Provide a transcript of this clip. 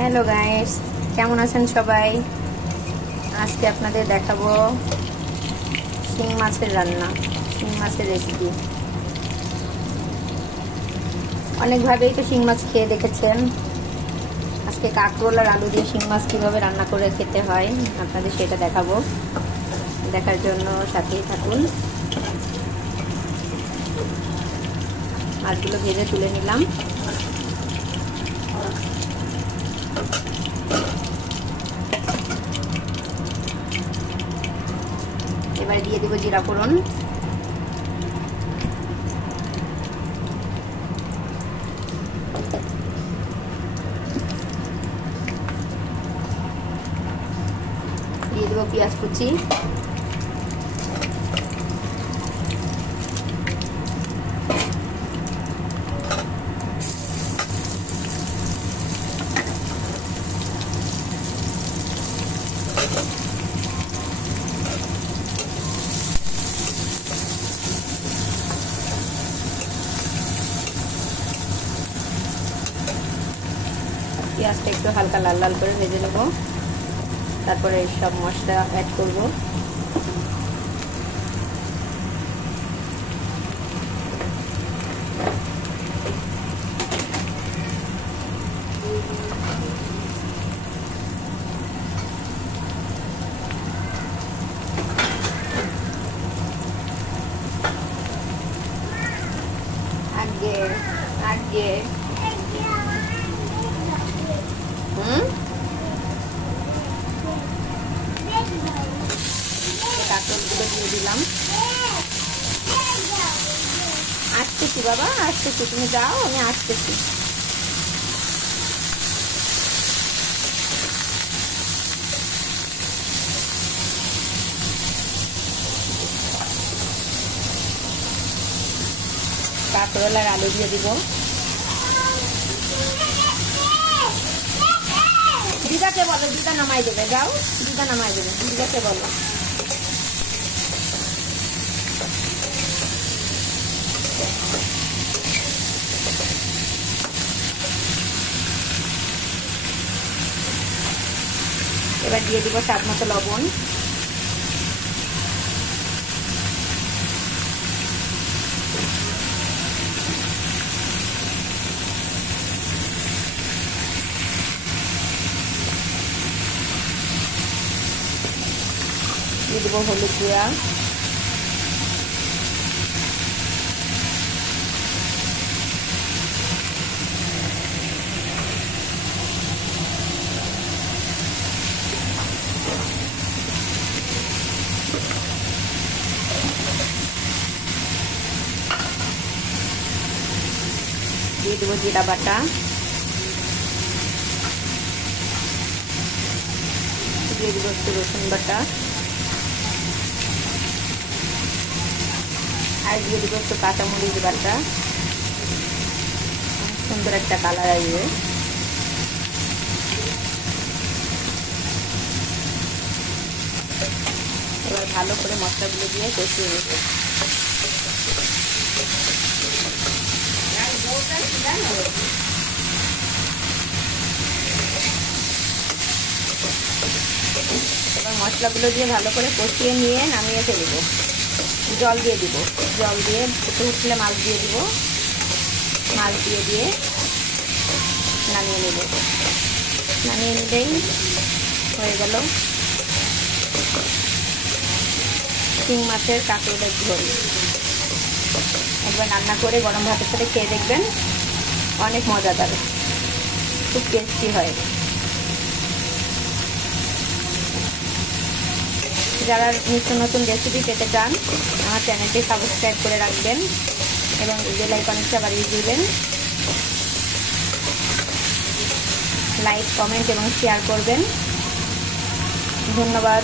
Hello guys, কেমন আছেন সবাই? আজকে আপনাদের দেখাবো শিং মাছের রান্না, শিং মাছের রেসিপি। অনেকভাবেই তো শিং মাছ খেয়ে দেখেছেন। আজকে কাঁকরোল আর আলু দিয়ে শিং মাছ কীভাবে রান্না করে খেতে হয় আপনাদের সেটা দেখাবো। দেখার জন্য সাথেই থাকুন। মাছগুলো ভেজে তুলে নিলাম। এবারে দিয়ে দেবো জিরা ফোড়ন, দিয়ে দেবো পেঁয়াজ কুচি, পেঁয়াজটা একটু হালকা লাল লাল করে ভেজে নেব। তারপরে সব মশলা অ্যাড করব। আগে কাঁকরোলগুলো দিয়ে দিলাম। আসতেছি বাবা, আসতেছি, তুমি যাও, আমি আসতেছি। কাঁকরোল আর আলু দিয়ে দিব। দিদাকে বলো, দিদা নামাই দেবে। যাও, দিদা নামাই দেবে, দিদাকে বলো। এবার দিয়ে দিব স্বাদ মতো লবণ, দিয়ে দেবো হলুদ গুঁড়া, দিয়ে দেবো জিরা বাটা, দিয়ে দেবো একটু রসুন বাটা, আর দিয়ে দেবো একটু কাঁচামরিচ বাটা। সুন্দর একটা কালার আসবে। এবার ভালো করে মশলাগুলো দিয়ে কষিয়ে নেব। এবার মশলাগুলো দিয়ে ভালো করে কষিয়ে নিয়ে নামিয়ে ফেলব। জল দিয়ে দিব, জল দিয়ে ফুটে উঠলে মাছ দিয়ে দিব। মাছ দিয়ে নামিয়ে নেব। নামিয়ে নিলেই হয়ে গেল শিং মাছের কাঁকরোলের ঝোল। একবার রান্না করে গরম ভাতের সাথে খেয়ে দেখবেন, অনেক মজাদার, খুব টেস্টি হয়। যারা নিত্য নতুন রেসিপি পেতে চান আমার চ্যানেলটি সাবস্ক্রাইব করে রাখবেন এবং বেল আইকনটা বাড়িয়ে দিবেন। লাইক, কমেন্ট এবং শেয়ার করবেন। ধন্যবাদ।